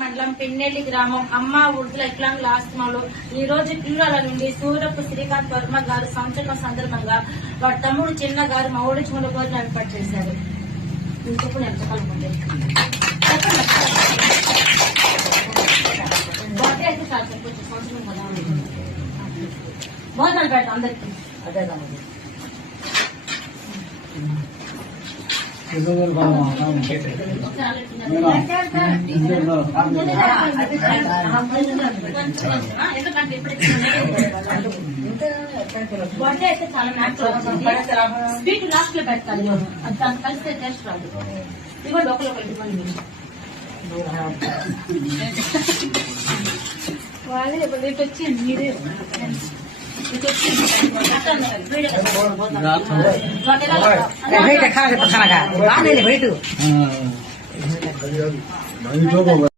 మండలం పిన్నెల్లి గ్రామం అమ్మ ఉర్దుల ఇట్లాంగ్ ఆస్తమాలో ఈ రోజు పిల్లల నుండి సూరపు శ్రీకాంత్ వర్మ గారు సంవత్సరం సందర్భంగా వారి తమ్ముడు చిన్న గారు మా ఊడి చూడ భోజనం ఏర్పాటు చేశారు. ఇంకొకరు ఎంత కలుపుకుంటే అయితే సార్ చెప్పొచ్చు సంవత్సరం కదా భోజనాలు పెడతాం అందరికీ. అదే ఎందుకంటే బర్త్డే అయితే చాలా స్వీట్ లాస్ట్ లో పెడతాను. అది దాన్ని కలిస్తే టేస్ట్ రాదు. ఇవ్వండి ఒకరు ఇవ్వండి. వాళ్ళే ఇటు వచ్చేయండి మీరే खाना